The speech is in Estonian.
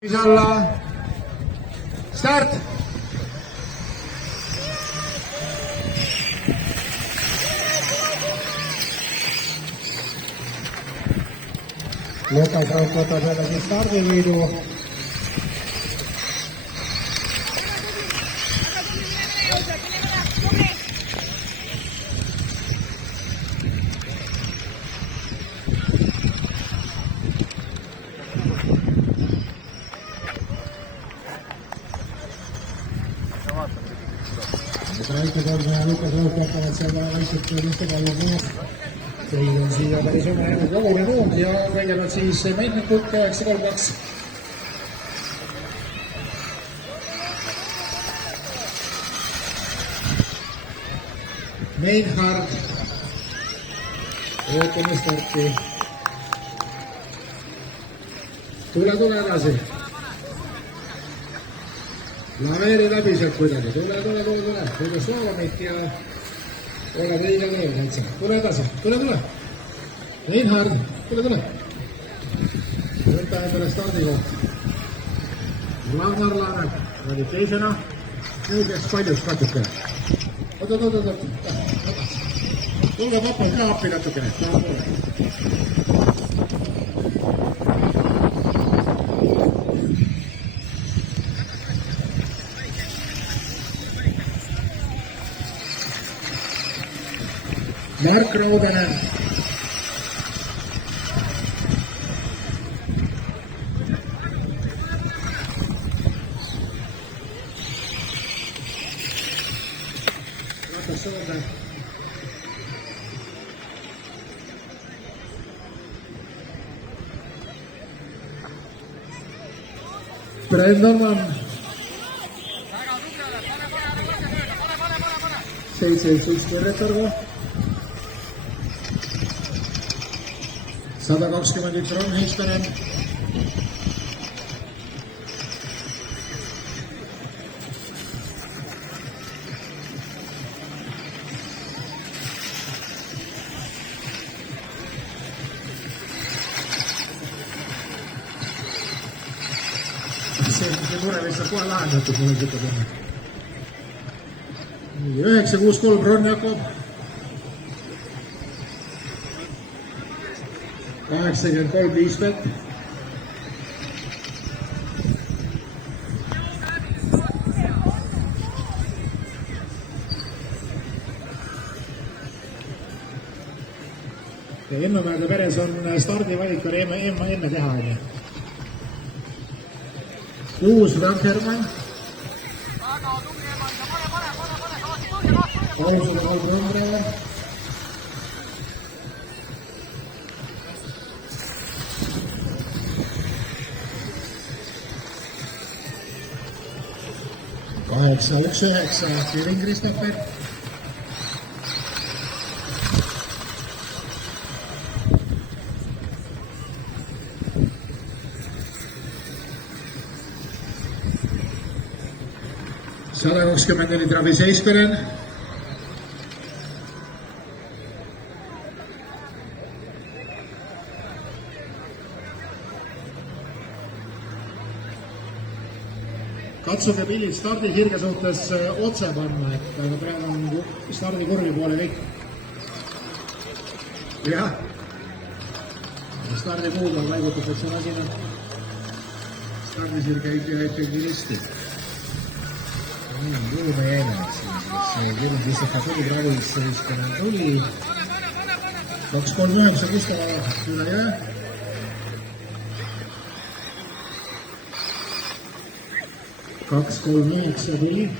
alla start. Lukas Rauk võtab jällegi stardivõidu. Raiko Torm ja Lukas Rauk jätavad seal vaikselt listega juurde. Teil on siia päris oma jäänud jagune toom ja kõigepealt siis Meitnikuk 932. Meinhard. Ootame starti. Tule edasi. Laveeri läbi sealt kuidagi, tule. Tule Slavomit ja oled õige teel täitsa. Tule edasi, tule. Meinhard, tule. Võta endale stardikoht. Ragnar Laane oli teisena. Nüüd läks paljust natuke. Oot. Tulge papa ka appi natukene. Mark Raudanen. Ratas suurde. Brendan Mann. 7-1 retargo. 121 Ron Heiskanen. See mure võiks kohe lahendatud, mul on siuke tunne. 9-6-3 Ron Jakob. 83 Liisbet. Ja Emmamäelde peres on stardivalik oli enne teha. 6 Frank Hermann. 3 Rõmbre. 8-1-9 Kevin Christopher. Sada 24 Travis Heiskanen. Katsuge pillid stardikirge suhtes otse panna, et praegu on stardikurvi poole kõik. Jah. Stardikuud on vaigutatakse lasina. Stardisirge ikkagi risti. Jõume jäime. See Kevin Christopher tuli Travis Heiskanen tuli. 2-3-9 Kustava üle jää. 2-3-9 tuli.